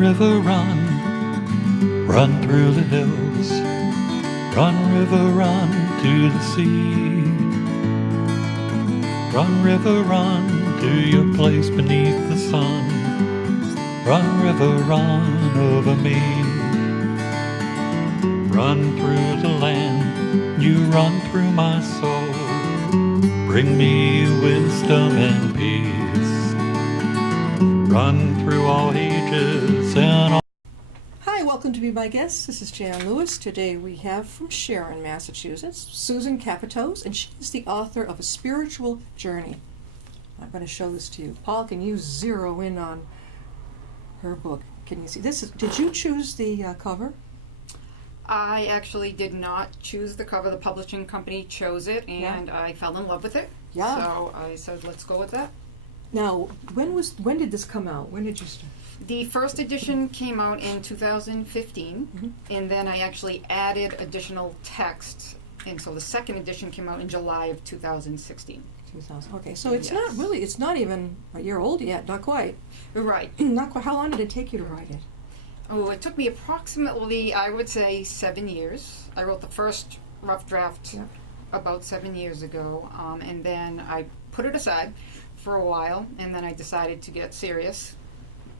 river, run, run through the hills. Run, river, run to the sea. Run, river, run to your place beneath the sun. Run, river, run over me. Run through the land, you run through my soul. Bring me wisdom and peace. Run through all ages and all. Hi, welcome to Be My Guest. This is Jan Lewis. Today we have from Sharon, Massachusetts, Susan Kapatoes, and she is the author of A Spiritual Journey. I'm going to show this to you. Paul, can you zero in on her book? Can you see this? Did you choose the cover? I actually did not choose the cover. The publishing company chose it, and I fell in love with it. Yeah. So I said, let's go with that. Now, when did this come out? When did you start? The first edition came out in 2015, and then I actually added additional text, and so the second edition came out in July of 2016. 2000. Okay, so it's not really, it's not even a year old yet, not quite. Right. Not quite. How long did it take you to write it? Oh, it took me approximately, I would say, 7 years. I wrote the first rough draft about 7 years ago, and then I put it aside for a while, and then I decided to get serious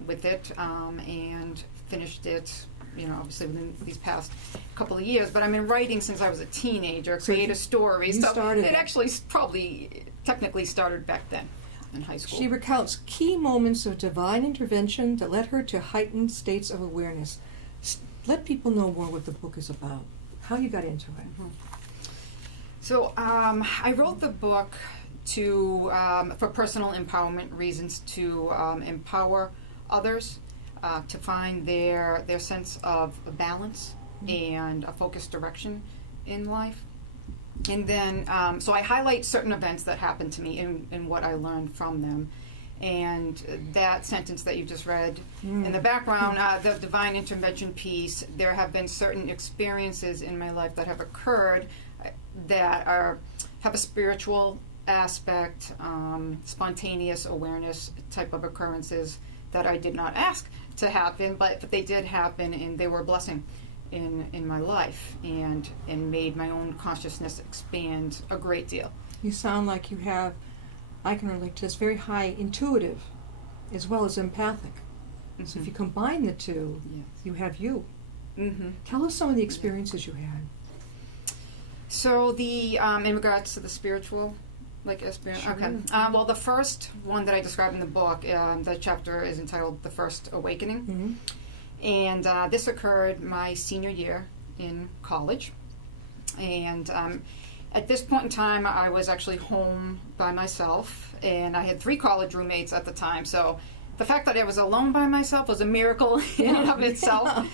with it and finished it, obviously within these past couple of years. But I've been writing since I was a teenager, creative stories. So it actually probably technically started back then in high school. She recounts key moments of divine intervention that led her to heightened states of awareness. Let people know more what the book is about, how you got into it. So I wrote the book for personal empowerment reasons, to empower others, to find their sense of balance and a focused direction in life. And then, so I highlight certain events that happened to me and what I learned from them. And that sentence that you just read in the background, the divine intervention piece, there have been certain experiences in my life that have occurred that have a spiritual aspect, spontaneous awareness type of occurrences that I did not ask to happen, but they did happen, and they were a blessing in my life, and made my own consciousness expand a great deal. You sound like you have, I can relate to this, very high intuitive as well as empathic. So if you combine the two, you have you. Tell us some of the experiences you had. So in regards to the spiritual, experience, Sure. okay. Well, the first one that I described in the book, the chapter is entitled "The First Awakening," and this occurred my senior year in college. And at this point in time, I was actually home by myself, and I had 3 college roommates at the time. So the fact that I was alone by myself was a miracle in and of itself.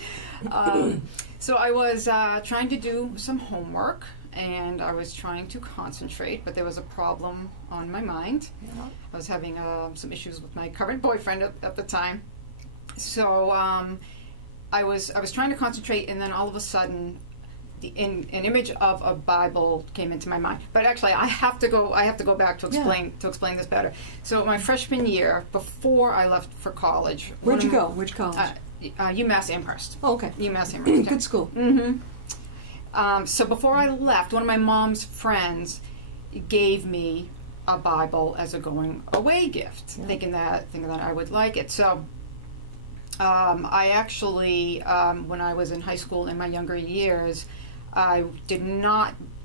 So I was trying to do some homework, and I was trying to concentrate, but there was a problem on my mind. I was having some issues with my current boyfriend at the time. So I was trying to concentrate, and then all of a sudden, an image of a Bible came into my mind. But actually, I have to go back to explain this better. So my freshman year, before I left for college, Where'd you go? Which college? UMass Amherst. Oh, okay. UMass Amherst. Good school. So before I left, one of my mom's friends gave me a Bible as a going away gift, thinking that I would like it. So I actually, when I was in high school in my younger years, I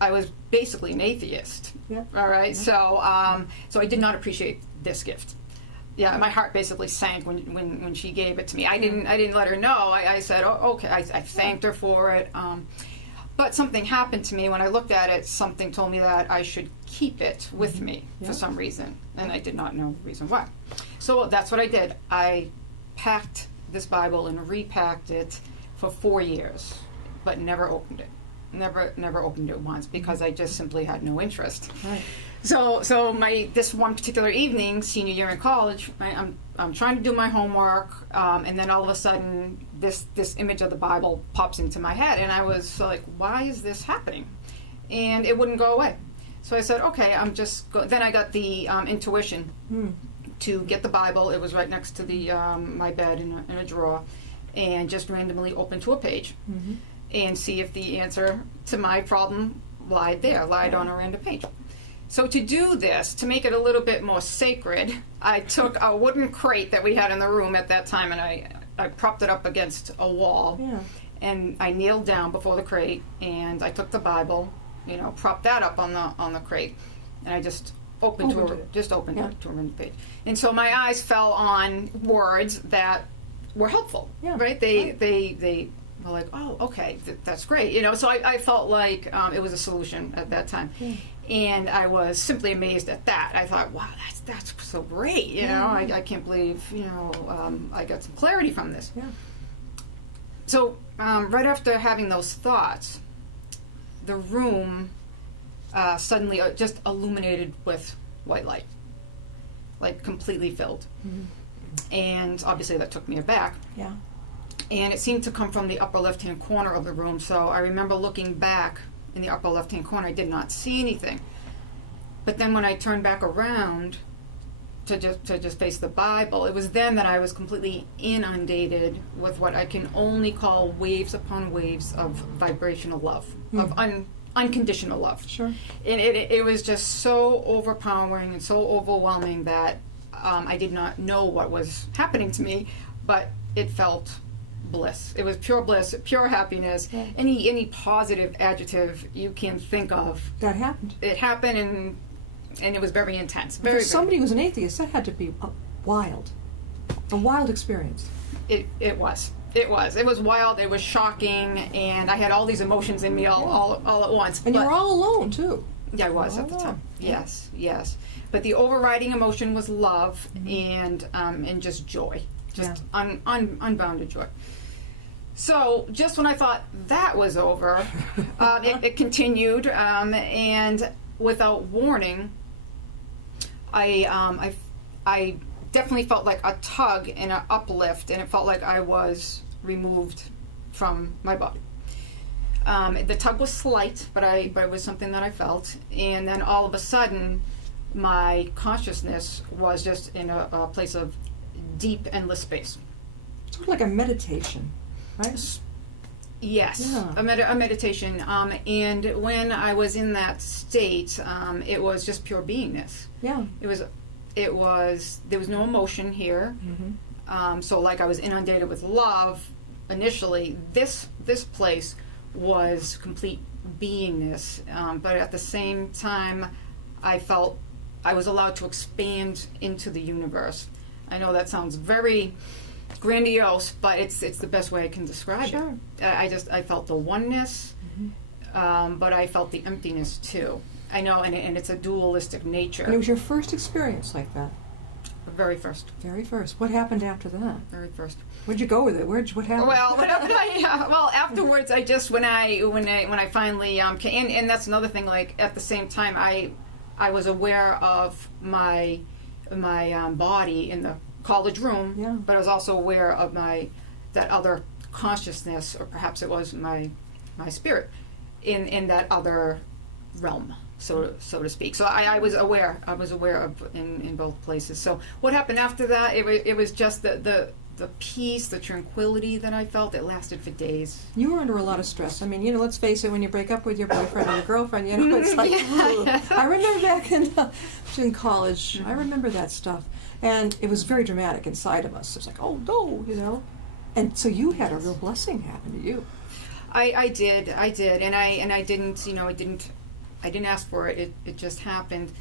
was basically an atheist. All right. So I did not appreciate this gift. Yeah, my heart basically sank when she gave it to me. I didn't let her know. I said, oh, okay. I thanked her for it. But something happened to me when I looked at it. Something told me that I should keep it with me for some reason, and I did not know the reason why. So that's what I did. I packed this Bible and repacked it for 4 years, but never opened it. Never opened it once, because I just simply had no interest. Right. So this one particular evening, senior year in college, I'm trying to do my homework, and then all of a sudden this image of the Bible pops into my head, and I was like, why is this happening? And it wouldn't go away. So I said, okay, then I got the intuition to get the Bible. It was right next to my bed in a drawer. and just randomly open to a page and see if the answer to my problem lied on a random page. So to do this, to make it a little bit more sacred, I took a wooden crate that we had in the room at that time, and I propped it up against a wall. Yeah. And I kneeled down before the crate, and I took the Bible, propped that up on the crate, and I just opened it to a random page. And so my eyes fell on words that were helpful, right? They were like, oh, okay, that's great, So I felt like it was a solution at that time. Yeah. And I was simply amazed at that. I thought, wow, that's so great, I can't believe, I got some clarity from this. Yeah. So right after having those thoughts, the room suddenly just illuminated with white light, like completely filled. And obviously that took me aback. Yeah. And it seemed to come from the upper left-hand corner of the room. So I remember looking back in the upper left-hand corner. I did not see anything. But then when I turned back around to just face the Bible, it was then that I was completely inundated with what I can only call waves upon waves of vibrational love, of unconditional love. Sure. And it was just so overpowering and so overwhelming that I did not know what was happening to me, but it felt bliss. It was pure bliss, pure happiness. Yeah. Any positive adjective you can think of. That happened. It happened, and it was very intense. For somebody who's an atheist, that had to be a wild experience. It was. It was wild. It was shocking, and I had all these emotions in me all at once. And you were all alone too. Yeah, I was at the time. Yes. But the overriding emotion was love and just joy, just unbounded joy. So just when I thought that was over, it continued, and without warning, I definitely felt like a tug and an uplift, and it felt like I was removed from my body. The tug was slight, but it was something that I felt, and then all of a sudden, my consciousness was just in a place of deep, endless space. Sort of like a meditation, right? Yes, Yeah. a meditation. And when I was in that state, it was just pure beingness. Yeah. There was no emotion here. So like I was inundated with love initially. This place was complete beingness. But at the same time, I felt I was allowed to expand into the universe. I know that sounds very grandiose, but it's the best way I can describe it. I felt the oneness, but I felt the emptiness too. I know, and it's a dualistic nature. And it was your first experience like that? The very first. Very first. What happened after that? Very first. Where'd you go with it? What happened? Well, afterwards, I just when I finally and that's another thing. Like at the same time, I was aware of my body in the college room, but I was also aware of that other consciousness, or perhaps it was my spirit in that other realm, so to speak. So I was aware of in both places. So what happened after that? It was just the peace, the tranquility that I felt. It lasted for days. You were under a lot of stress. I mean, let's face it, when you break up with your boyfriend or your girlfriend, it's like, I remember back in college, I remember that stuff. And it was very dramatic inside of us. It was like, oh no, And so you had a real blessing happen to you. I did, and I didn't ask for it. It just happened.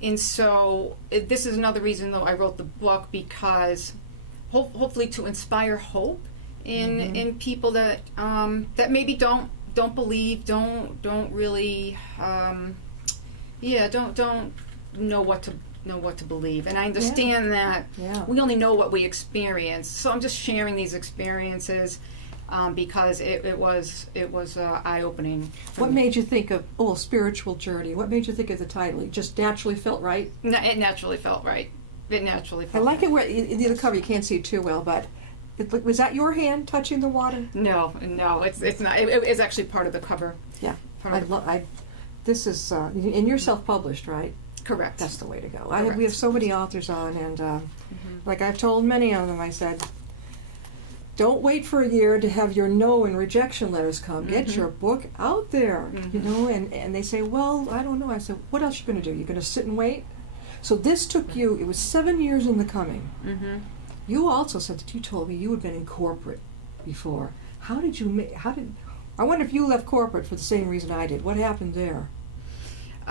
And so this is another reason, though, I wrote the book, because hopefully to inspire hope in people that maybe don't believe, don't really, don't know what to believe. And I understand that we only know what we experience. So I'm just sharing these experiences because it was eye-opening. What made you think of spiritual journey? What made you think of the title? It just naturally felt right? It naturally felt right. I like it where in the cover you can't see it too well, but was that your hand touching the water? No, it's not. It is actually part of the cover. Yeah, this is and you're self-published, right? Correct. That's the way to go. We have so many authors on, and like I've told many of them, I said, Don't wait for a year to have your no and rejection letters come. Get your book out there, you know. And they say, well, I don't know. I said, what else are you going to do? You're going to sit and wait? So this took you, it was 7 years in the coming. You also said that you told me you had been in corporate before. How did you I wonder if you left corporate for the same reason I did. What happened there?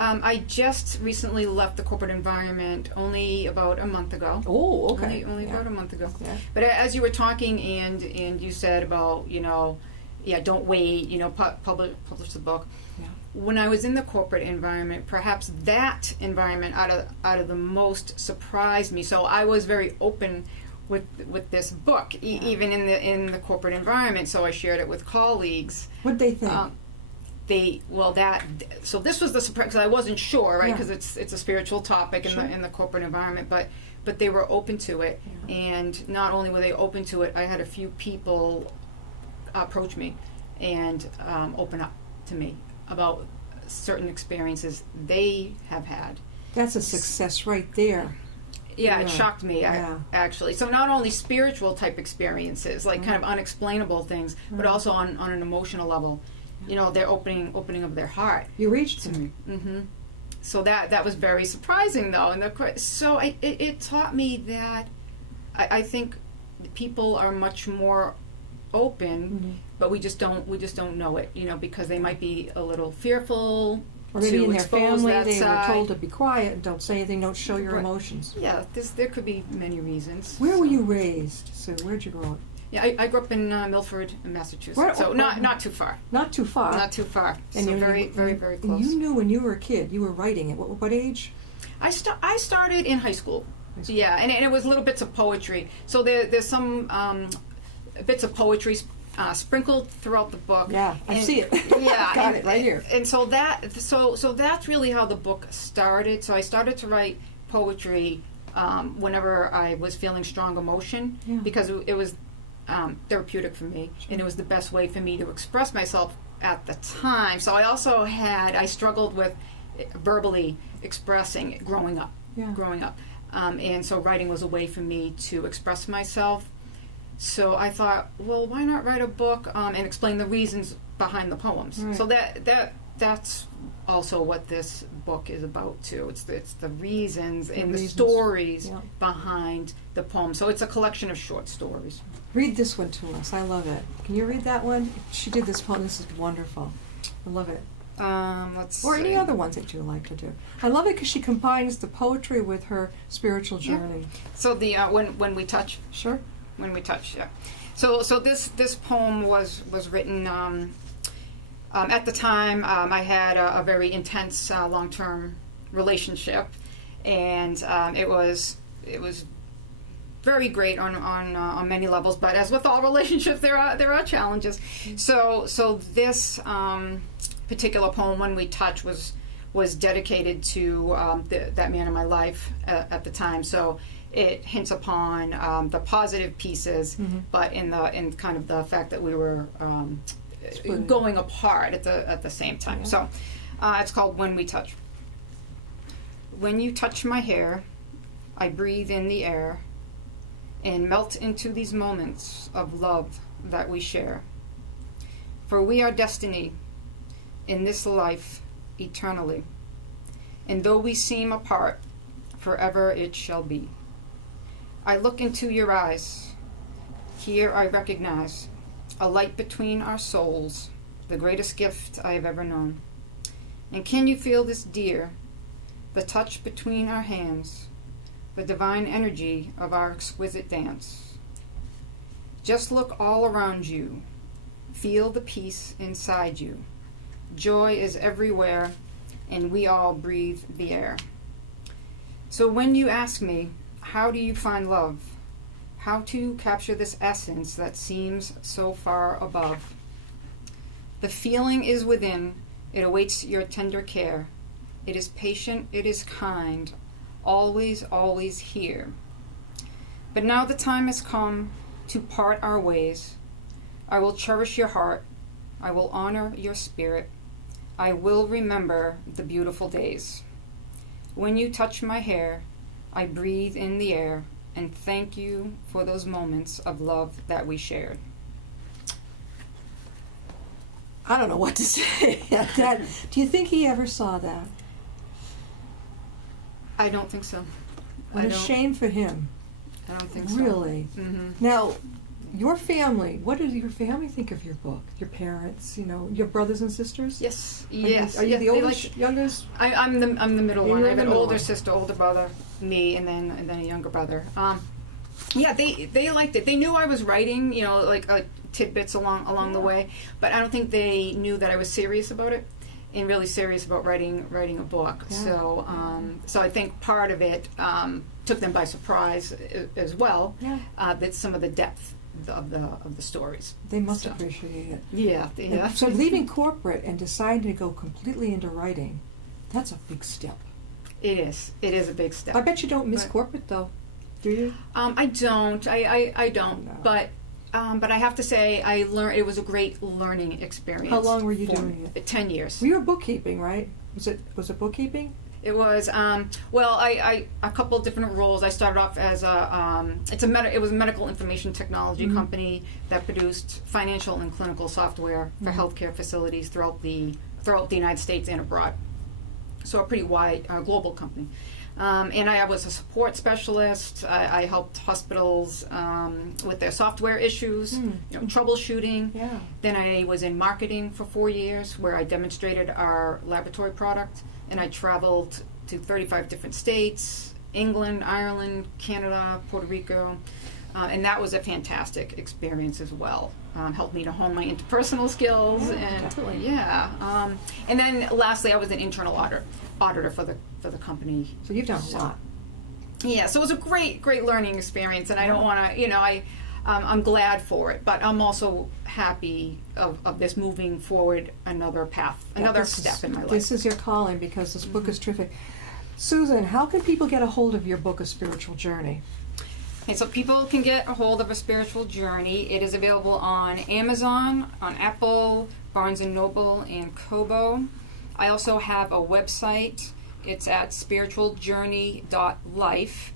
I just recently left the corporate environment only about a month ago. Oh, okay. Only about a month ago. Yeah. But as you were talking and you said about, don't wait, publish the book. Yeah. When I was in the corporate environment, perhaps that environment out of the most surprised me. So I was very open with this book, even in the corporate environment. So I shared it with colleagues. What did they think? So this was the surprise, because I wasn't sure, right? Yeah. Because it's a spiritual topic in the corporate environment, but they were open to it, and not only were they open to it, I had a few people approach me and open up to me about certain experiences they have had. That's a success right there. Yeah, it shocked me, Yeah. actually. So not only spiritual type experiences, like kind of unexplainable things, but also on an emotional level. They're opening of their heart. You reached them. So that was very surprising, though. And it taught me that I think people are much more open, but we just don't know it. Because they might be a little fearful. Or maybe to in their expose family that they side. were told to be quiet and don't say anything, don't show your Right. emotions. Yeah, there could be many reasons. Where were you raised? So where'd you grow up? Yeah, I grew up in Milford, Massachusetts. Where- So not too far. Not too far. Not too far. And So you- very, very, very close. You knew when you were a kid, you were writing it. What age? I started in high school. High school. Yeah, and it was little bits of poetry. So there's some bits of poetry sprinkled throughout the book. Yeah, I see it. Yeah, Got it right here. And so that's really how the book started. So I started to write poetry whenever I was feeling strong emotion, because it was therapeutic for me, and it was the best way for me to express myself at the time. So I struggled with verbally expressing growing up. And so writing was a way for me to express myself. So I thought, well, why not write a book and explain the reasons behind the poems? Right. So that's also what this book is about too. It's the reasons and the stories behind the poem. So it's a collection of short stories. Read this one to us. I love it. Can you read that one? She did this poem. This is wonderful. I love it. Let's Or see. any other ones that you like to do. I love it because she combines the poetry with her spiritual journey. So the when we touch. Sure. When we touch, yeah. So this poem was written at the time. I had a very intense long-term relationship, and it was very great on many levels. But as with all relationships, there are challenges. So this particular poem, "When We Touch," was dedicated to that man in my life at the time. So it hints upon the positive pieces, but in kind of the fact that we were going apart at the same time. So it's called "When We Touch." When you touch my hair, I breathe in the air and melt into these moments of love that we share. For we are destiny in this life eternally, and though we seem apart, forever it shall be. I look into your eyes. Here I recognize a light between our souls, the greatest gift I have ever known. And can you feel this, dear? The touch between our hands, the divine energy of our exquisite dance. Just look all around you. Feel the peace inside you. Joy is everywhere, and we all breathe the air. So when you ask me, how do you find love? How to capture this essence that seems so far above? The feeling is within. It awaits your tender care. It is patient. It is kind. Always, always here. But now the time has come to part our ways. I will cherish your heart. I will honor your spirit. I will remember the beautiful days. When you touch my hair, I breathe in the air and thank you for those moments of love that we shared. I don't know what to say. That, do you think he ever saw that? I don't think so. What a shame for him. I don't think so. Really? Mm-hmm. Now, your family, what does your family think of your book? Your parents, your brothers and sisters? Yes. Are you, Yes. Are you yeah, the oldest, youngest? I'm the middle You're one. I the have an middle older one. sister, older brother, me, and then a younger brother. Yeah, they liked it. They knew I was writing, like tidbits along the way, but I don't think they knew that I was serious about it and really serious about writing a book. Yeah. So I think part of it took them by surprise as well. Yeah. That some of the depth of the stories. They must So. appreciate it. Yeah. And so leaving corporate and deciding to go completely into writing, that's a big step. It is. It is a big step. I bet you don't miss But- corporate, though. Do you? I don't. I don't. No. But I have to say, I learned. It was a great learning experience. How long were you for doing me. 10 years. Well, you were bookkeeping, right? Was it bookkeeping? It was. I a couple of different roles. I started off as it was a medical information technology Mhm. company that produced financial and clinical software for Mhm. healthcare facilities throughout the United States and abroad. So a pretty wide global company. And I was a support specialist. I helped hospitals with their software issues, troubleshooting. Yeah. Then I was in marketing for 4 years, where I demonstrated our laboratory product, and I traveled to 35 different states, England, Ireland, Canada, Puerto Rico, and that was a fantastic experience as well. Helped me to hone my interpersonal skills, Yeah, and definitely. and then lastly, I was an internal auditor for the company. So you've done a lot. Yeah, so it was a great learning experience, and I don't want to, I'm glad for it, but I'm also happy of this moving forward another path, another step in my life. This is your calling, because this book is terrific. Susan, how can people get a hold of your book, A Spiritual Journey? Okay, so people can get a hold of A Spiritual Journey. It is available on Amazon, on Apple, Barnes & Noble, and Kobo. I also have a website. It's at spiritualjourney.life.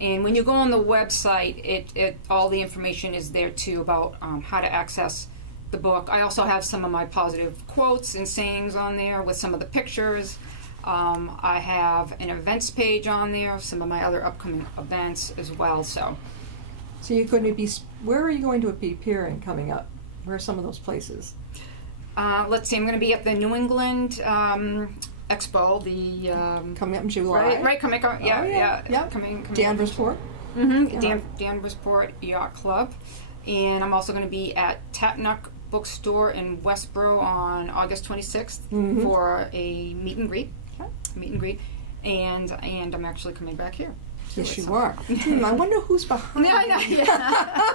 And when you go on the website, it all the information is there too about how to access the book. I also have some of my positive quotes and sayings on there with some of the pictures. I have an events page on there, some of my other upcoming events as well. So you're going to be, where are you going to be appearing coming up? Where are some of those places? let's see, I'm going to be at the New England Expo, the Coming up in July. right, coming, yeah. coming Danversport. Danversport Yacht Club, and I'm also going to be at Tatnuck Bookstore in Westboro on August 26th for a meet and greet, and I'm actually coming back here. Yes, you are. I wonder who's behind. Yeah, I know. Yeah.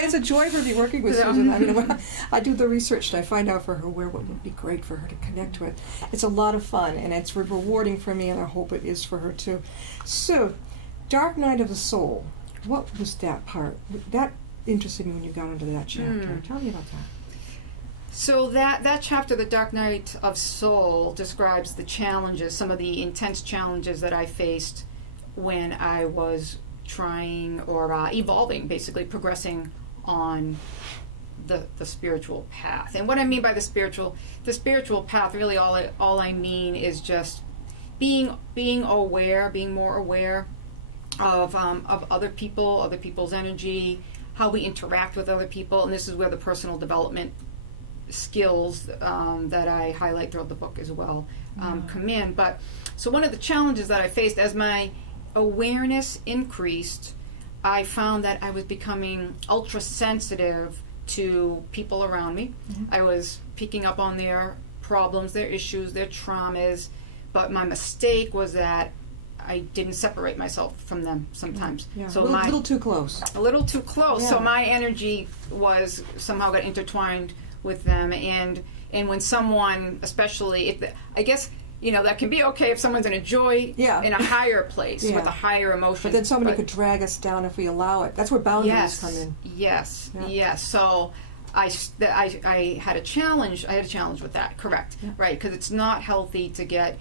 It's a joy for me working with Susan. I mean, I do the research and I find out for her what would be great for her to connect with. It's a lot of fun and it's rewarding for me, and I hope it is for her too. So, Dark Night of the Soul. What was that part? That interested me when you got into that chapter. Tell me about that. So that chapter, The Dark Night of Soul, describes the challenges, some of the intense challenges that I faced when I was trying or evolving, basically progressing on the spiritual path. And what I mean by the spiritual path, really all I mean is just being aware, being more aware of other people, other people's energy, how we interact with other people, and this is where the personal development skills that I highlight throughout the book as well come in. But so one of the challenges that I faced as my awareness increased, I found that I was becoming ultra sensitive to people around me. I was picking up on their problems, their issues, their traumas, but my mistake was that I didn't separate myself from them sometimes. Yeah. So a little too close. A little too close. Yeah. So my energy was somehow got intertwined with them, and when someone, especially I guess, that can be okay if someone's in a joy, in a higher place with a higher emotion. But then somebody could drag us down if we allow it. That's where boundaries come in. Yes. So I had a challenge. I had a challenge with that. Correct. Yeah. Right. Because it's not healthy to get.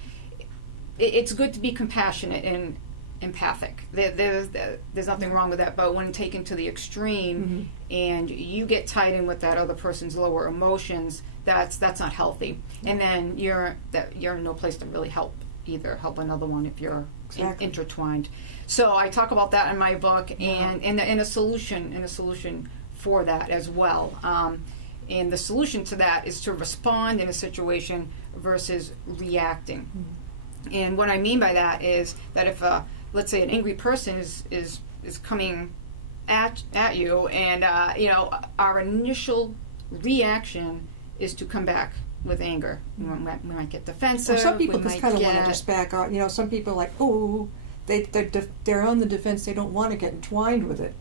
It's good to be compassionate empathic. There's nothing wrong with that, but when taken to the extreme, and you get tied in with that other person's lower emotions, that's not healthy. And then you're in no place to really help another one if you're intertwined. So I talk about that in my book, and in a solution for that as well. And the solution to that is to respond in a situation versus reacting. And what I mean by that is that if let's say an angry person is coming at you, and our initial reaction is to come back with anger. We might get defensive. Or some people just kind of want to just back out. Some people are like, oh, they're on the defense. They don't want to get entwined with it,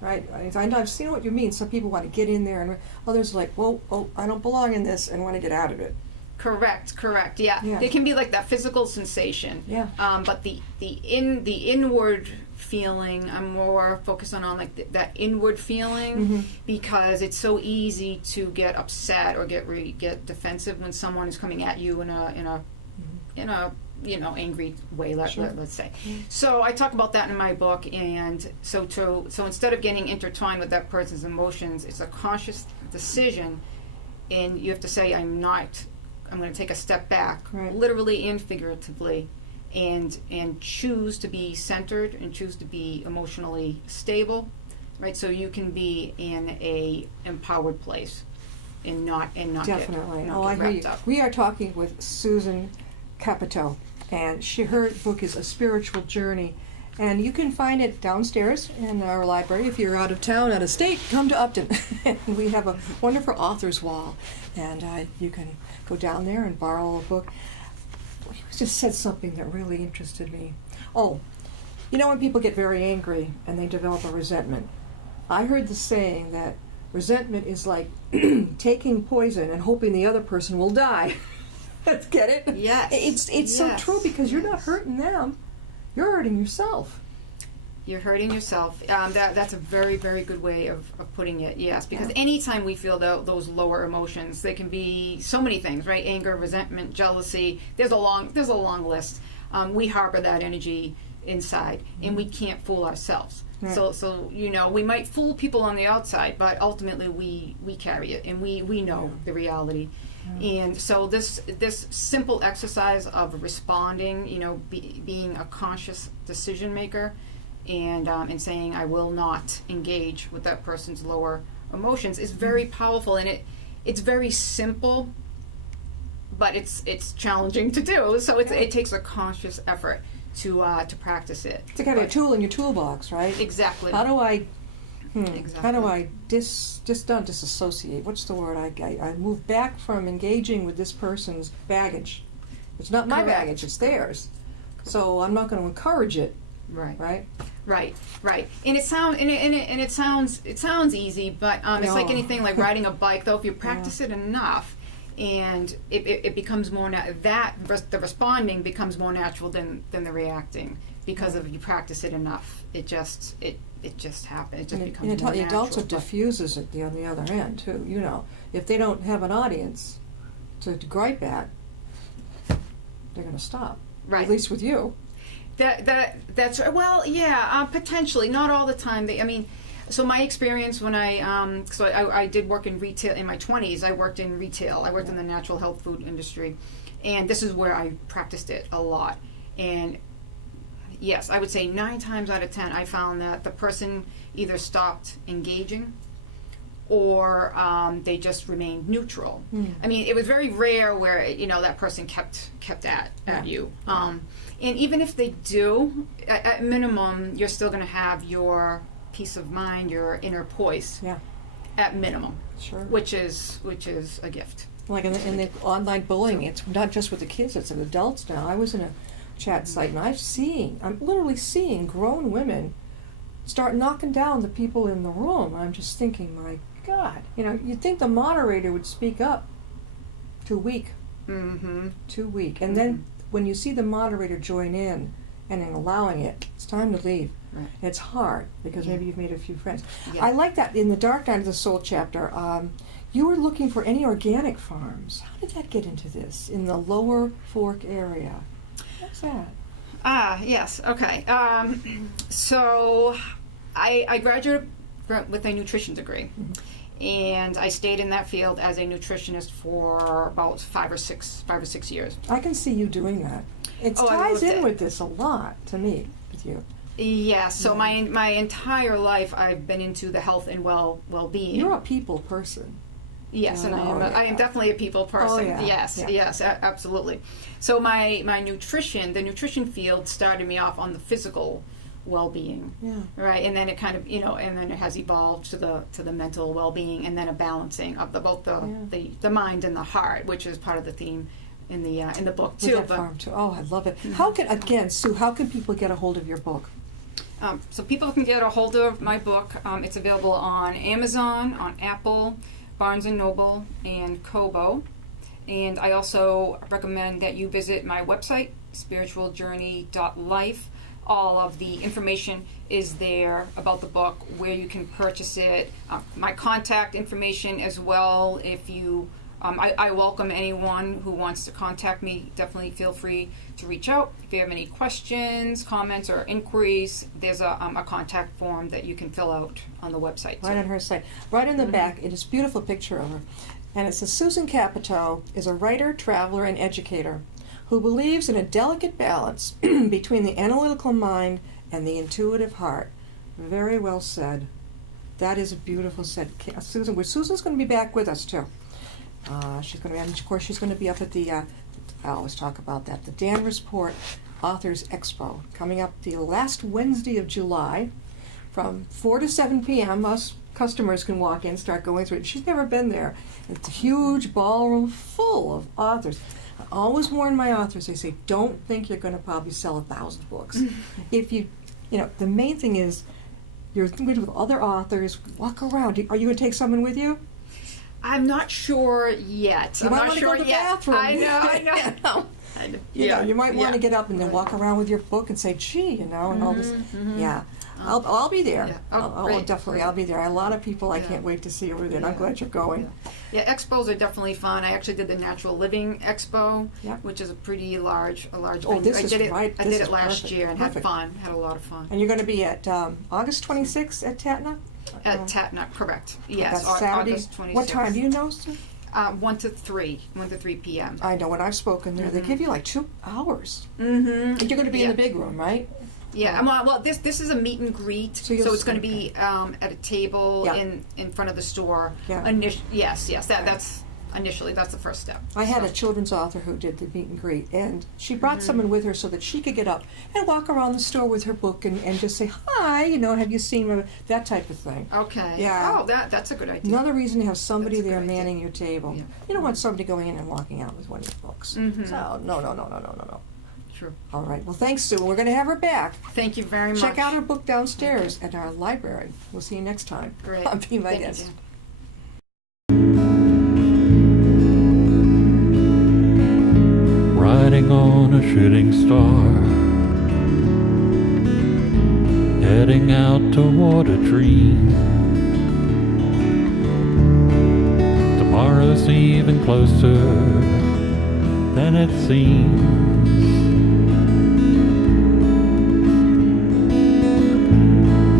right? I've seen what you mean. Some people want to get in there, and others are like, whoa, I don't belong in this, and want to get out of it. Correct. Yeah. It can be like that physical sensation. Yeah. But the inward feeling, I'm more focused on like that inward feeling, because it's so easy to get upset or get defensive when someone is coming at you in a angry way. Let's say. So I talk about that in my book, and so instead of getting intertwined with that person's emotions, it's a conscious decision, and you have to say, I'm going to take a step back, literally and figuratively, and choose to be centered and choose to be emotionally stable, right? So you can be in a empowered place and not Definitely. Get I hear you. wrapped up. We are talking with Susan Kapatoes, and her book is A Spiritual Journey. And you can find it downstairs in our library. If you're out of town, out of state, come to Upton. We have a wonderful author's wall, and you can go down there and borrow a book. You just said something that really interested me. Oh, when people get very angry and they develop a resentment, I heard the saying that resentment is like taking poison and hoping the other person will die. Get it? Yes. It's so true, because you're not hurting them. You're hurting yourself. You're hurting yourself. That's a very, very good way of putting it. Yes, because anytime we feel those lower emotions, they can be so many things, right? Anger, resentment, jealousy. There's a long list. We harbor that energy inside, and we can't fool ourselves. Right. So we might fool people on the outside, but ultimately we carry it, and we know the reality. And so this simple exercise of responding, being a conscious decision maker, and saying I will not engage with that person's lower emotions is very powerful, and it's very simple, but it's challenging to do. So it takes a conscious effort to practice it. It's kind of a tool in your toolbox, right? Exactly. How do I? Exactly. How do I not disassociate? What's the word? I move back from engaging with this person's baggage. It's not my baggage; it's theirs. So I'm not going to encourage it. Right. And it sounds easy, but it's like anything, like riding a bike. Though, if you practice it enough, and it becomes more the responding becomes more natural than the reacting, because if you practice it enough, it just happens. It just becomes more natural. It also diffuses it on the other end too. If they don't have an audience to gripe at, they're going to stop. Right. At least with you. That's potentially, not all the time. So my experience when I did work in retail in my 20s. I worked in retail. I worked in the natural health food industry, and this is where I practiced it a lot. And yes, I would say 9 times out of 10, I found that the person either stopped engaging or they just remained neutral. It was very rare where that person kept at you. And even if they do, at minimum, you're still going to have your peace of mind, your inner poise. Yeah. At minimum. Sure. Which is a gift. Like in the online bullying, it's not just with the kids; it's with adults now. I was in a chat site, and I'm literally seeing grown women start knocking down the people in the room. I'm just thinking, my God, you'd think the moderator would speak up. Too weak. Too weak. And then when you see the moderator join in and then allowing it, it's time to leave. Right. It's hard because maybe you've made a few friends. Yeah. I like that in the Dark Night of the Soul chapter. You were looking for any organic farms. How did that get into this in the Lower Fork area? What's that? Yes. Okay. So I graduated with a nutrition degree, and I stayed in that field as a nutritionist for about 5 or 6 years. I can see you doing that. It Oh, I ties loved in it. with this a lot to me, with you. Yeah. So Yeah. my entire life I've been into the health and well-being. You're a people person. Yes, and Oh, I am yeah. definitely a people person. yeah, Yes, yeah. yes, absolutely. So my nutrition, the nutrition field started me off on the physical well-being, Yeah. right? And then it kind of, and then it has evolved to the mental well-being, and then a balancing of both the mind and the heart, which is part of the theme in the book With too. that farm too. Oh, I love it. How can, again, Sue, how can people get a hold of your book? So people can get a hold of my book. It's available on Amazon, on Apple, Barnes & Noble, and Kobo. And I also recommend that you visit my website, spiritualjourney.life. All of the information is there about the book, where you can purchase it, my contact information as well. If you, I welcome anyone who wants to contact me. Definitely feel free to reach out. If you have any questions, comments, or inquiries, there's a contact form that you can fill out on the website. Right on her site. Right in the back, it is a beautiful picture of her. And it says, Susan Kapatoes is a writer, traveler, and educator who believes in a delicate balance between the analytical mind and the intuitive heart. Very well said. That is a beautiful said. Susan's going to be back with us, too. She's going to be, and of course, she's going to be up at the, I always talk about that, the Danversport Authors Expo, coming up the last Wednesday of July from 4 to 7 p.m. Us customers can walk in, start going through it. She's never been there. It's a huge ballroom full of authors. I always warn my authors, I say, don't think you're going to probably sell 1,000 books. If you, the main thing is you're with other authors, walk around. Are you going to take someone with you? I'm not sure yet. You I'm might not want to sure go to the yet. bathroom. I know. You might want to get up and then walk around with your book and say, gee, and all this. Yeah. I'll be there. Yeah. Oh, great. Definitely, I'll be there. A lot of people I can't wait to see over there, and I'm glad you're going. Yeah, expos are definitely fun. I actually did the Natural Living Expo, Yeah. which is a pretty large venue. This I is did it, right. I This did is it last perfect. year and Perfect. had a lot of fun. And you're going to be at August 26th at Tatna? At Tatna, correct. Yes, That's Saturday. August 26th. What time do you know, Sue? 1 to 3 p.m. I know when I've spoken there, they give you like 2 hours. Mm-hmm. And you're going to be in the big room, right? Yeah, well, this is a meet and greet, so it's going to be at a table in front of the store. Yeah. That's initially that's the first step. I had a children's author who did the meet and greet, and she brought someone with her so that she could get up and walk around the store with her book and just say, hi, have you seen that type of thing. Okay. Yeah. Oh, that's a good idea. Another reason to have somebody That's a there good idea. manning your table. Yeah. You don't want somebody going in and walking out with one of your books. Mhm. So, no. True. All right. Well, thanks, Sue. We're going to have her back. Thank you very much. Check out her book downstairs at our library. We'll see you next time. Great. On Be My Thank you, Guest. Jan. Riding on a shooting star, heading out toward a dream. Tomorrow's even closer than it seems.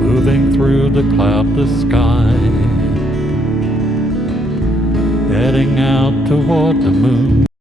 Moving through the cloudless sky, heading out toward the moon.